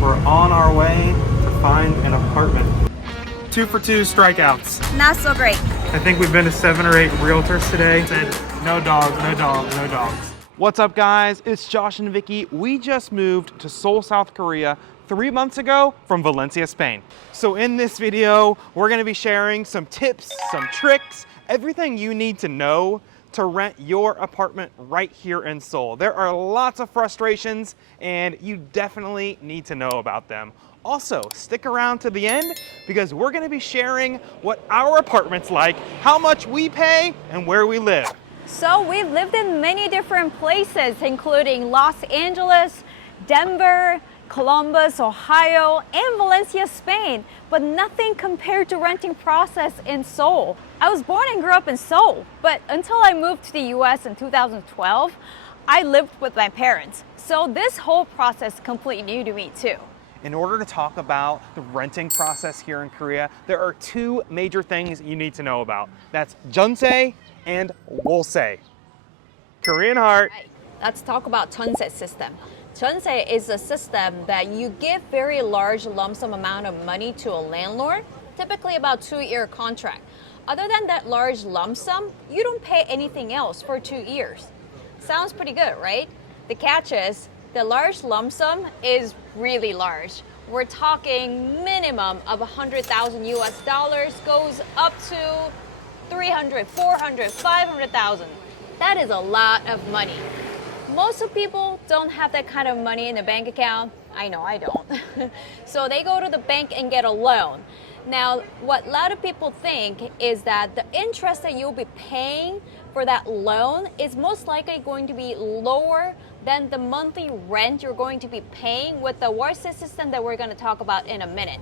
We're on our way to find an apartment. 2 for 2 strikeouts. Not so great. I think we've been to 7 or 8 realtors today. Said no dogs, no dogs, no dogs. What's up, guys? It's Josh and Vicky. We just moved to Seoul, South Korea 3 months ago from Valencia, Spain. So in this video, we're gonna be sharing some tips, some tricks, everything you need to know to rent your apartment right here in Seoul. There are lots of frustrations and you definitely need to know about them. Also, stick around to the end because we're gonna be sharing what our apartment's like, how much we pay, and where we live. So we've lived in many different places, including Los Angeles, Denver, Columbus, Ohio, and Valencia, Spain, but nothing compared to renting process in Seoul. I was born and grew up in Seoul, but until I moved to the US in 2012, I lived with my parents. So this whole process is completely new to me too. In order to talk about the renting process here in Korea, there are 2 major things you need to know about. That's jeonse and wolse. Korean heart. Right. Let's talk about jeonse system. Jeonse is a system that you give very large lump sum amount of money to a landlord, typically about 2-year contract. Other than that large lump sum, you don't pay anything else for 2 years. Sounds pretty good, right? The catch is the large lump sum is really large. We're talking minimum of 100,000 US dollars goes up to 300, 400, 500,000. That is a lot of money. Most of people don't have that kind of money in the bank account. I know I don't. So they go to the bank and get a loan. Now, what a lot of people think is that the interest that you'll be paying for that loan is most likely going to be lower than the monthly rent you're going to be paying with the Warsaw system that we're going to talk about in a minute.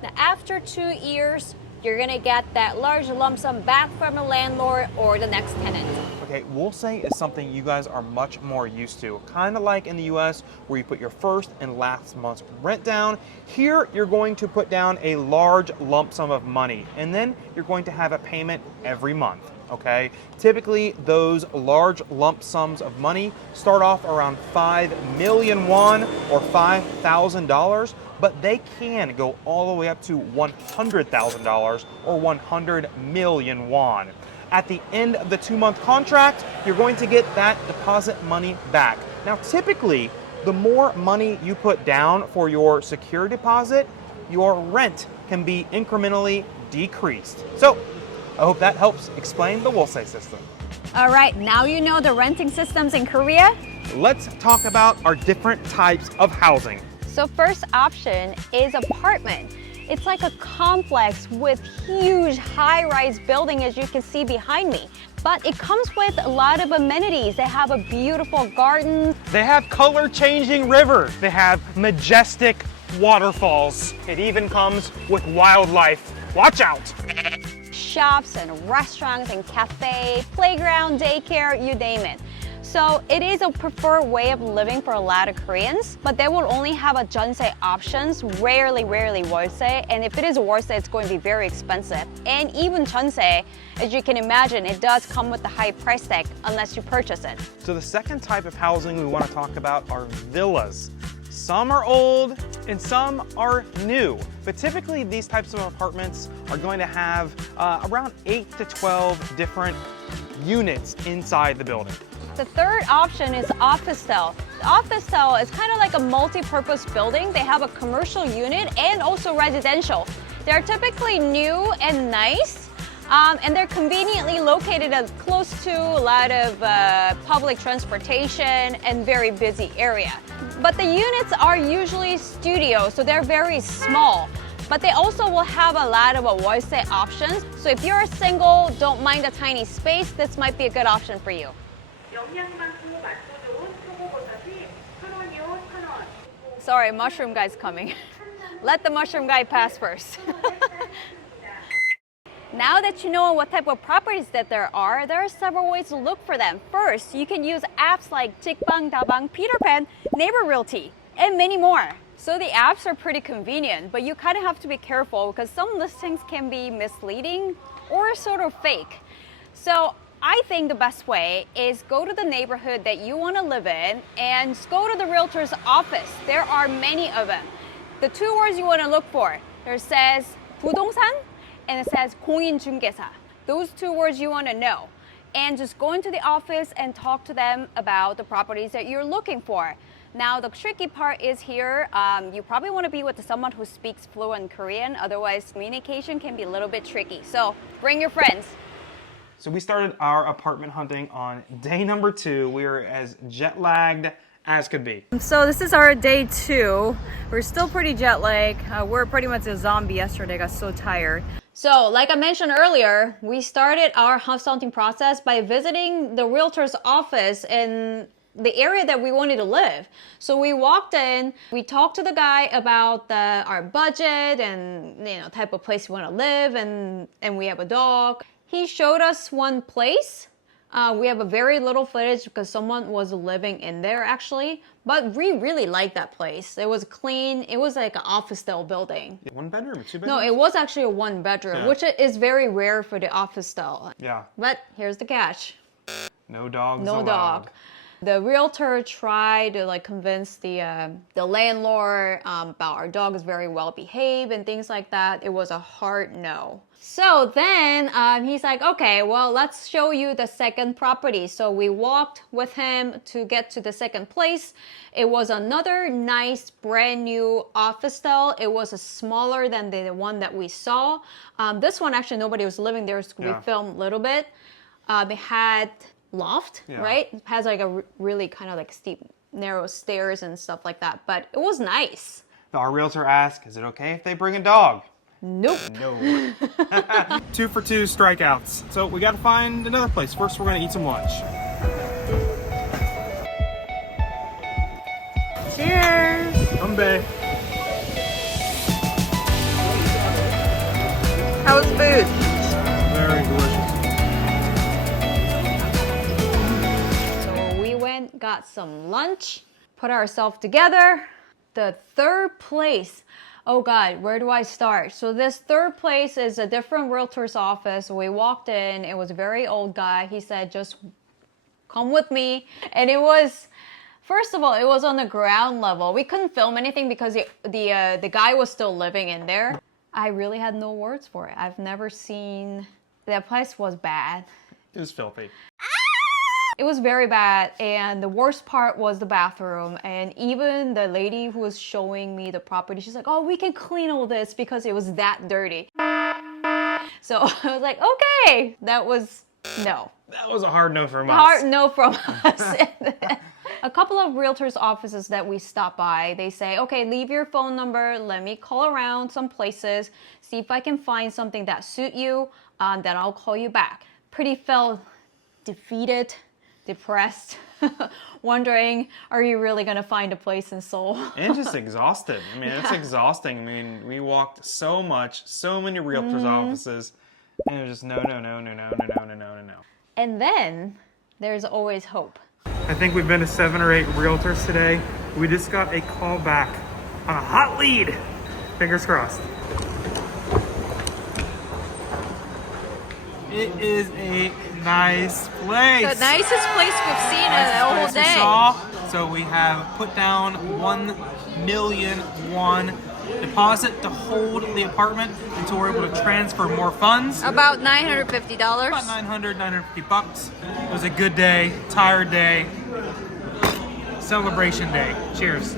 Now, after 2 years, you're going to get that large lump sum back from the landlord or the next tenant. Okay, wolse is something you guys are much more used to. Kind of like in the US where you put your first and last month's rent down. Here, you're going to put down a large lump sum of money and then you're going to have a payment every month. Okay, typically those large lump sums of money start off around 5 million won or $5,000, but they can go all the way up to $100,000 or 100 million won. At the end of the 2-month contract, you're going to get that deposit money back. Now, typically, the more money you put down for your security deposit, your rent can be incrementally decreased. So, I hope that helps explain the wolse system. All right, now you know the renting systems in Korea. Let's talk about our different types of housing. So first option is apartment. It's like a complex with huge high-rise building as you can see behind me. But it comes with a lot of amenities. They have a beautiful garden. They have color-changing rivers. They have majestic waterfalls. It even comes with wildlife. Watch out! Shops and restaurants and cafe, playground, daycare, you name it. So it is a preferred way of living for a lot of Koreans, but they will only have a jeonse options, rarely wolse, and if it is wolse, it's going to be very expensive. And even jeonse, as you can imagine, it does come with a high price tag unless you purchase it. So the second type of housing we want to talk about are villas. Some are old and some are new, but typically these types of apartments are going to have around 8 to 12 different units inside the building. The third option is office style. The office style is kind of like a multi-purpose building. They have a commercial unit and also residential. They're typically new and nice, and they're conveniently located close to a lot of public transportation and very busy area. But the units are usually studios, so they're very small. But they also will have a lot of wolse options. So if you're single, don't mind a tiny space, this might be a good option for you. Sorry, mushroom guy's coming. Let the mushroom guy pass first. Now that you know what type of properties that there are several ways to look for them. First, you can use apps like Jikbang, Dabang, Peter Pan, Neighbor Realty, and many more. So the apps are pretty convenient, but you kind of have to be careful because some listings can be misleading or sort of fake. So I think the best way is go to the neighborhood that you want to live in and go to the realtor's office. There are many of them. The two words you want to look for, there says 부동산 and it says 공인중개사. Those two words you want to know. And just go into the office and talk to them about the properties that you're looking for. Now, the tricky part is here, you probably want to be with someone who speaks fluent Korean, otherwise communication can be a little bit tricky. So bring your friends. So we started our apartment hunting on day number 2. We are as jet lagged as could be. So this is our day 2. We're still pretty jet lagged. We're pretty much a zombie yesterday, got so tired. So like I mentioned earlier, we started our house hunting process by visiting the realtor's office in the area that we wanted to live. So we walked in, we talked to the guy about our budget and type of place we want to live, and we have a dog. He showed us one place. We have a very little footage because someone was living in there actually, but we really liked that place. It was clean. It was like an office style building. 1 bedroom, 2 bedrooms? No, it was actually a 1 bedroom, which is very rare for the office style. Yeah. But here's the catch. No dogs No allowed. dog. The realtor tried to convince the landlord about our dog is very well behaved and things like that. It was a hard no. So then he's like, okay, well, let's show you the second property. So we walked with him to get to the second place. It was another nice brand new office style. It was smaller than the one that we saw. This one actually nobody was living there, so we filmed a little bit. It had loft, right? It has like a really kind of like steep, narrow stairs and stuff like that, but it was nice. Our realtor asked, is it okay if they bring a dog? Nope. No. 2 for 2 strikeouts. So we got to find another place. First, we're going to eat some lunch. Cheers. Humbe. How was food? Very delicious. So we went, got some lunch, put ourselves together. The third place. Oh God, where do I start? So this third place is a different realtor's office. We walked in, it was a very old guy. He said, just come with me. And it was, first of all, it was on the ground level. We couldn't film anything because the guy was still living in there. I really had no words for it. I've never seen, that place was bad. It was filthy. It was very bad, and the worst part was the bathroom. And even the lady who was showing me the property, she's like, oh, we can clean all this because it was that dirty. So I was like, okay, that was no. That was a hard no from us. Hard no from us. A couple of realtors' offices that we stop by, they say, okay, leave your phone number, let me call around some places, see if I can find something that suit you, then I'll call you back. Pretty felt defeated, depressed, wondering, are you really gonna find a place in Seoul? And just exhausted. I mean, it's exhausting. I mean, we walked so much, so many realtors' offices, and it was just no. And then there's always hope. I think we've been to 7 or 8 realtors today. We just got a call back on a hot lead. Fingers crossed. It is a nice place. The nicest place we've seen in the whole Nicest place day. we saw. So we have put down 1 million won deposit to hold the apartment until we're able to transfer more funds. About $950. About 950 bucks. It was a good day, tired day, celebration day. Cheers.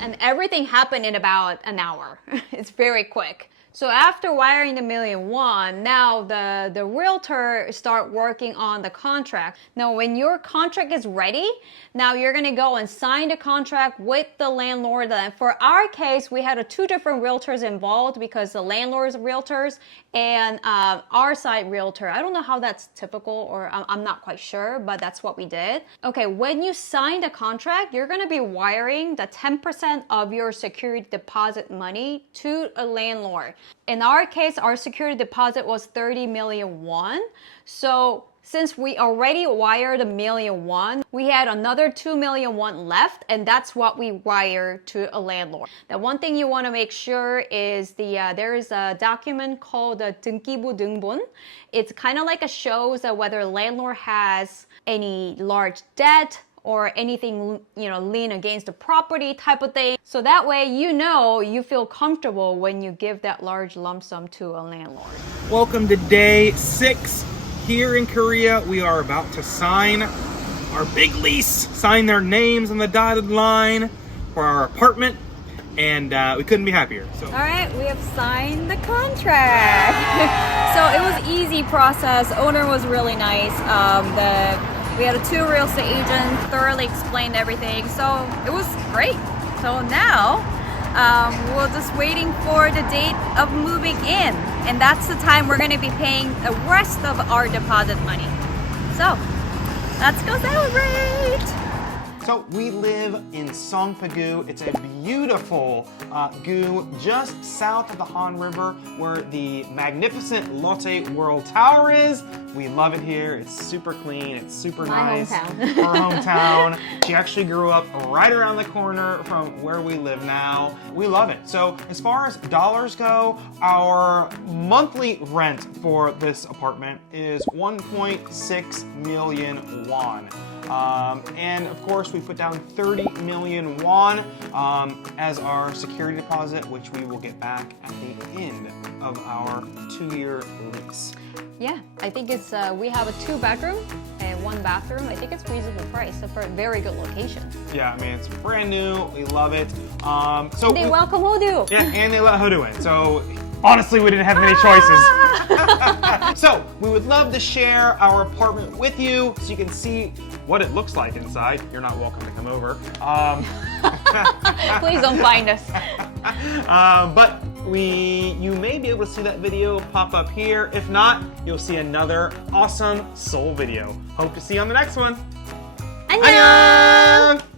And everything happened in about an hour. It's very quick. So after wiring the 1,000,001, now the realtor start working on the contract. Now when your contract is ready, now you're gonna go and sign the contract with the landlord. For our case, we had 2 different realtors involved because the landlord's realtors and our side realtor. I don't know how that's typical, or I'm not quite sure, but that's what we did. Okay, when you sign the contract, you're gonna be wiring the 10% of your security deposit money to a landlord. In our case, our security deposit was 30 million won. So since we already wired 1,000,000 won, we had another 2 million won left, and that's what we wired to a landlord. The one thing you want to make sure is there is a document called the 등기부 등본. It's kind of like it shows that whether a landlord has any large debt or anything, lean against the property type of thing. So that way, you feel comfortable when you give that large lump sum to a landlord. Welcome to day 6 here in Korea. We are about to sign our big lease, sign their names on the dotted line for our apartment, and we couldn't be happier. So. All right, we have signed the contract. So it was easy process. Owner was really nice. We had 2 real estate agents, thoroughly explained everything. So it was great. So now we're just waiting for the date of moving in. And that's the time we're going to be paying the rest of our deposit money. So let's go celebrate. So we live in Songpa-gu. It's a beautiful gu just south of the Han River where the magnificent Lotte World Tower is. We love it here. It's super clean. It's super nice. Hometown. Our hometown. She actually grew up right around the corner from where we live now. We love it. So as far as dollars go, our monthly rent for this apartment is 1.6 million won. And of course, we put down 30 million won as our security deposit, which we will get back at the end of our 2-year lease. Yeah, I think it's we have a 2-bedroom and 1 bathroom. I think it's reasonable price for a very good location. Yeah, I mean, it's brand new. We love it. So they welcome Hodu. Yeah, and they let Hodu in. So honestly, we didn't have many choices. So we would love to share our apartment with you so you can see what it looks like inside. You're not welcome to come over. Please don't find us. But you may be able to see that video pop up here. If not, you'll see another awesome Seoul video. Hope to see you on the next one. 안녕.